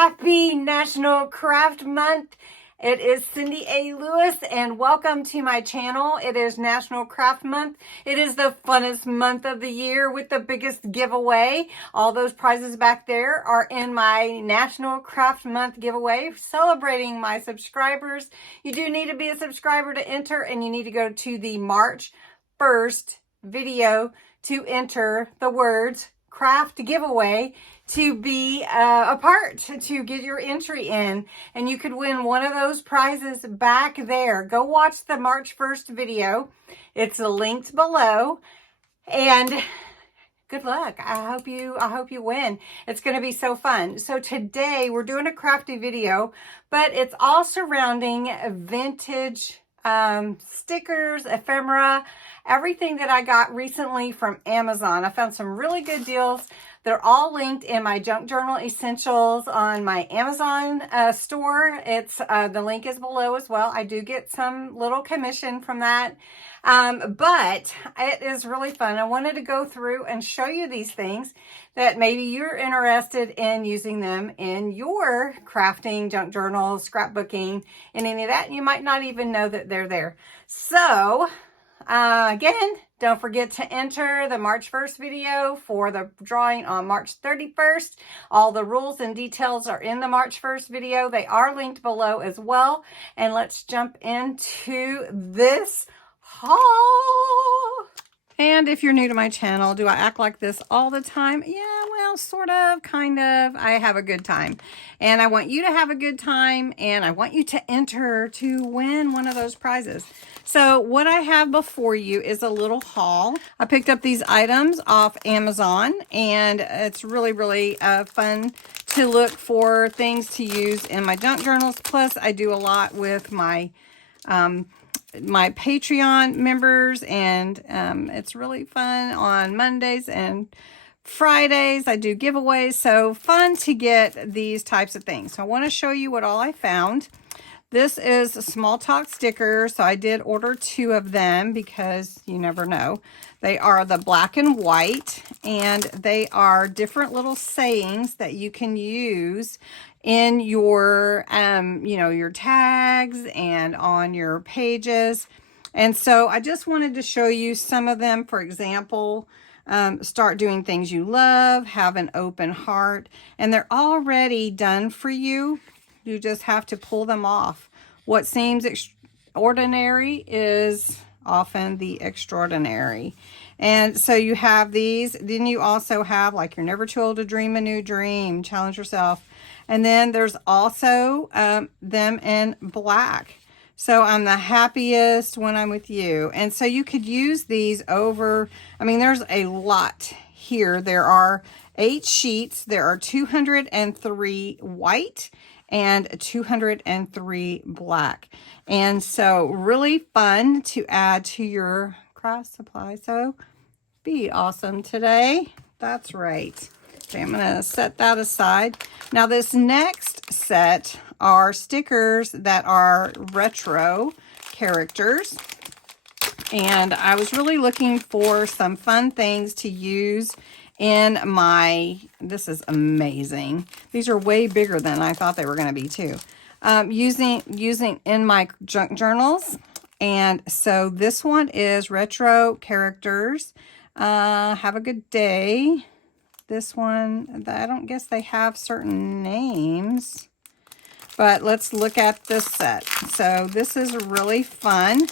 Happy National Craft Month. It is Cindy A. Lewis and welcome to my channel. It is National Craft Month. It is the funnest month of the year with the biggest giveaway. All those prizes back there are in my National Craft Month giveaway celebrating my subscribers. You do need to be a subscriber to enter, and you need to go to the March 1st video to enter the words craft giveaway to be a part, to get your entry in, and you could win one of those prizes back there. Go watch the March 1st video. It's linked below, and good luck. I hope you win. It's going to be so fun. So today we're doing a crafty video, but it's all surrounding vintage stickers, ephemera, everything that I got recently from Amazon. I found some really good deals. They're all linked in my Junk Journal Essentials on my Amazon store. It's the link is below as well. I do get some little commission from that, but it is really fun. I wanted to go through and show you these things that maybe you're interested in using them in your crafting, junk journal, scrapbooking, and any of that. And you might not even know that they're there. So again, don't forget to enter the March 1st video for the drawing on March 31st. All the rules and details are in the March 1st video. They are linked below as well. And let's jump into this haul. And if you're new to my channel, do I act like this all the time? Yeah, well, sort of, kind of. I have a good time. And I want you to have a good time, and I want you to enter to win one of those prizes. So what I have before you is a little haul. I picked up these items off Amazon, and it's really, really fun to look for things to use in my junk journals. Plus, I do a lot with my my Patreon members, and it's really fun on Mondays and Fridays. I do giveaways, so fun to get these types of things. So I want to show you what all I found. This is a small talk sticker, so I did order 2 of them because you never know. They are the black and white, and they are different little sayings that you can use in your, your tags and on your pages. And so I just wanted to show you some of them. For example, start doing things you love, have an open heart, and they're already done for you. You just have to pull them off. What seems ordinary is often the extraordinary. And so you have these. Then you also have, like, you're never too old to dream a new dream. Challenge yourself. And then there's also them in black. So I'm the happiest when I'm with you. And so you could use these over, I mean, there's a lot here. There are 8 sheets. There are 203 white and 203 black. And so really fun to add to your craft supply. So be awesome today. That's right. Okay, I'm going to set that aside. Now this next set are stickers that are retro characters. And I was really looking for some fun things to use in my, this is amazing. These are way bigger than I thought they were going to be too. Using in my junk journals. And so this one is retro characters. Have a good day. This one, I don't guess they have certain names, but let's look at this set. So this is really fun.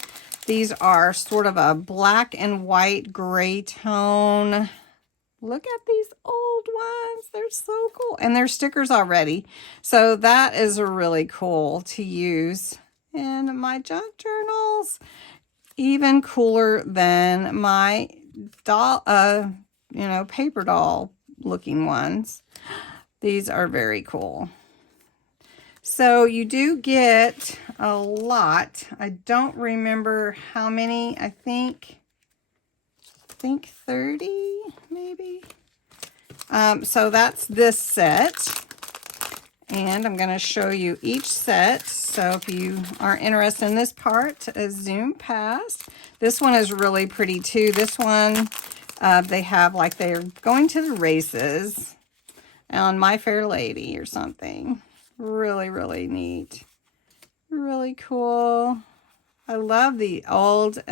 These are sort of a black and white gray tone. Look at these old ones. They're so cool. And they're stickers already. So that is really cool to use in my junk journals. Even cooler than my doll, paper doll looking ones. These are very cool. So you do get a lot. I don't remember how many. I think 30 maybe. So that's this set, and I'm going to show you each set. So if you aren't interested in this part, zoom past. This one is really pretty too. This one, they have, like, they're going to the races. on My Fair Lady or something. Really, really neat. Really cool. I love the old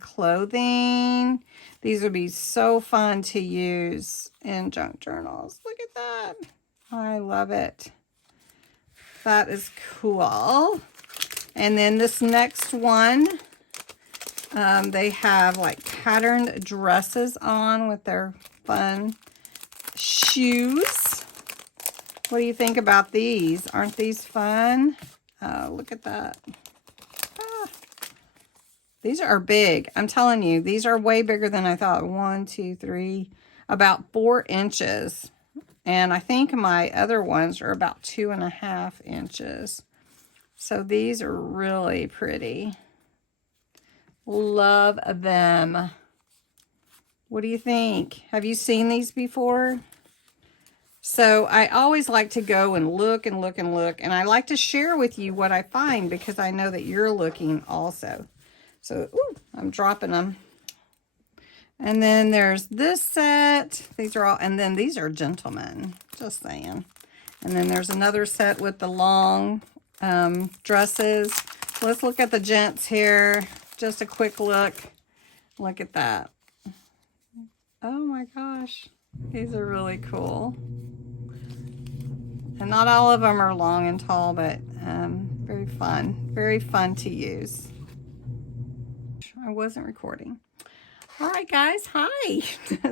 clothing. These would be so fun to use in junk journals. Look at that. I love it. That is cool. And then this next one, they have like patterned dresses on with their fun shoes. What do you think about these? Aren't these fun? Look at that. These are big. I'm telling you, these are way bigger than I thought. 1, 2, 3, about 4 inches. And I think my other ones are about 2.5 inches. So these are really pretty. Love them. What do you think? Have you seen these before? So I always like to go and look and look and look. And I like to share with you what I find because I know that you're looking also. So, ooh, I'm dropping them. And then there's this set. These are all, and then these are gentlemen, just saying. And then there's another set with the long dresses. Let's look at the gents here. Just a quick look. Look at that. Oh my gosh. These are really cool. And not all of them are long and tall, but very fun. Very fun to use. I wasn't recording. All right, guys. Hi.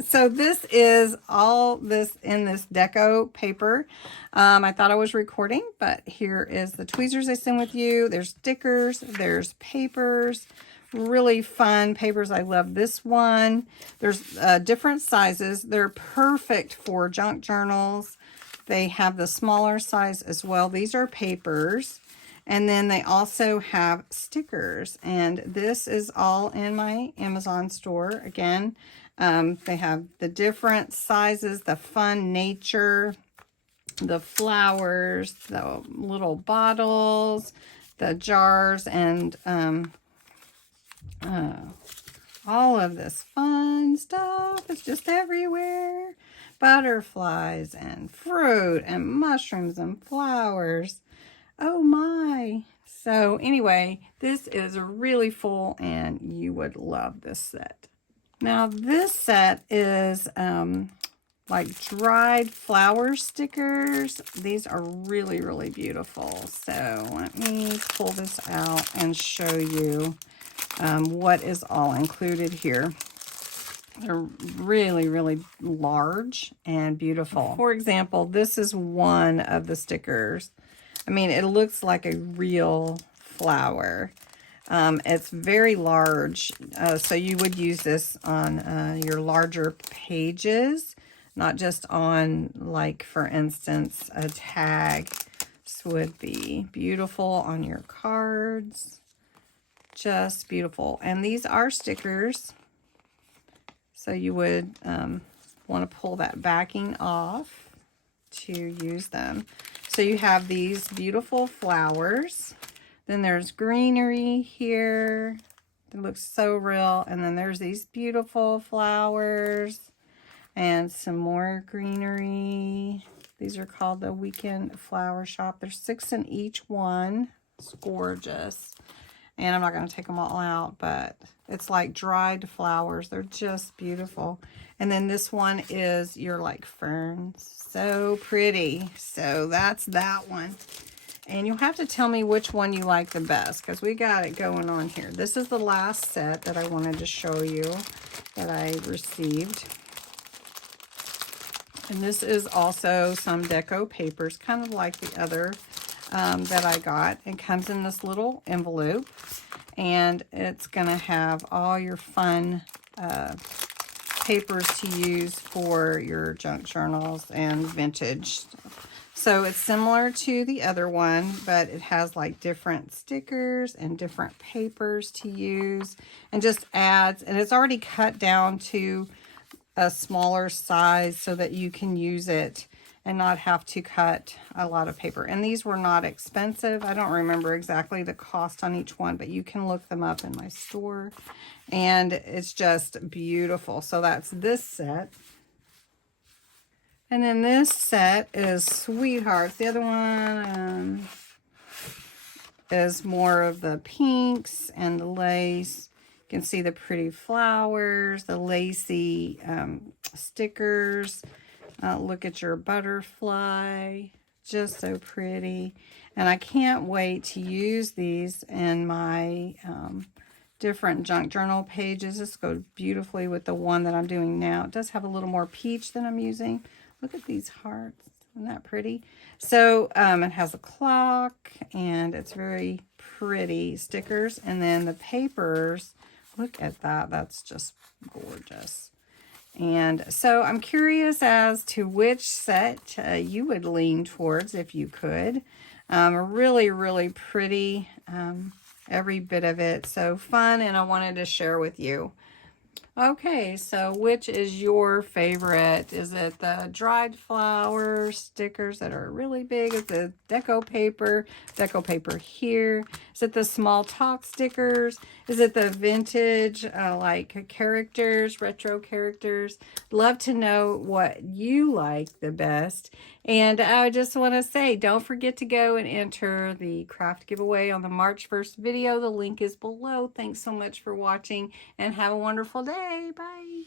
So this is all this in this deco paper. I thought I was recording, but here is the tweezers I send with you. There's stickers. There's papers. Really fun papers. I love this one. There's different sizes. They're perfect for junk journals. They have the smaller size as well. These are papers. And then they also have stickers, and this is all in my Amazon store. Again, they have the different sizes, the fun nature, the flowers, the little bottles, the jars, and all of this fun stuff is just everywhere. Butterflies and fruit and mushrooms and flowers. Oh my. So anyway, this is really full and you would love this set. Now this set is like dried flower stickers. These are really, really beautiful. So let me pull this out and show you what is all included here. They're really, really large and beautiful. For example, this is one of the stickers. I mean, it looks like a real flower. It's very large, so you would use this on your larger pages, not just on, like, for instance, a tag. This would be beautiful on your cards. Just beautiful. And these are stickers, so you would want to pull that backing off to use them. So you have these beautiful flowers. Then there's greenery here. It looks so real. And then there's these beautiful flowers and some more greenery. These are called the Weekend Flower Shop. There's 6 in each one. It's gorgeous. And I'm not going to take them all out, but it's like dried flowers. They're just beautiful. And then this one is your like ferns. So pretty. So that's that one. And you'll have to tell me which one you like the best, because we got it going on here. This is the last set that I wanted to show you that I received. And this is also some deco papers, kind of like the other that I got. It comes in this little envelope, and it's going to have all your fun papers to use for your junk journals and vintage. So it's similar to the other one, but it has like different stickers and different papers to use, and just adds, and it's already cut down to a smaller size so that you can use it and not have to cut a lot of paper. And these were not expensive. I don't remember exactly the cost on each one, but you can look them up in my store. And it's just beautiful. So that's this set. And then this set is Sweethearts. The other one is more of the pinks and the lace. You can see the pretty flowers, the lacy stickers. Look at your butterfly. Just so pretty. And I can't wait to use these in my different junk journal pages. This goes beautifully with the one that I'm doing now. It does have a little more peach than I'm using. Look at these hearts. Isn't that pretty? So it has a clock, and it's very pretty stickers. And then the papers, look at that. That's just gorgeous. And so I'm curious as to which set you would lean towards if you could. Really, really pretty. Every bit of it. So fun, and I wanted to share with you. Okay, so which is your favorite? Is it the dried flower stickers that are really big? Is it deco paper? Deco paper here. Is it the small talk stickers? Is it the vintage like characters, retro characters? Love to know what you like the best. And I just want to say, don't forget to go and enter the craft giveaway on the March 1st video. The link is below. Thanks so much for watching, and have a wonderful day. Bye.